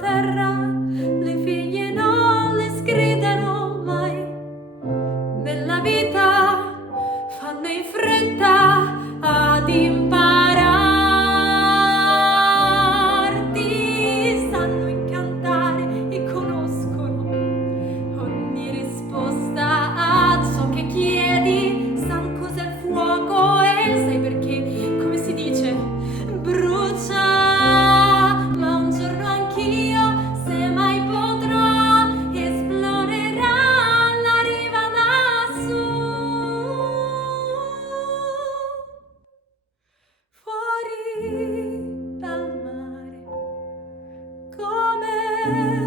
terra, le figlie non le sgridano mai. Nella vita fanno in fretta ad impararti, sanno incantare e conoscono ogni risposta a ciò che chiedi, san cos'è il fuoco e sai perché, come si dice, brucia. Ma un giorno anch'io, se mai potrò, esploderò la riva lassù, fuori dal mare, come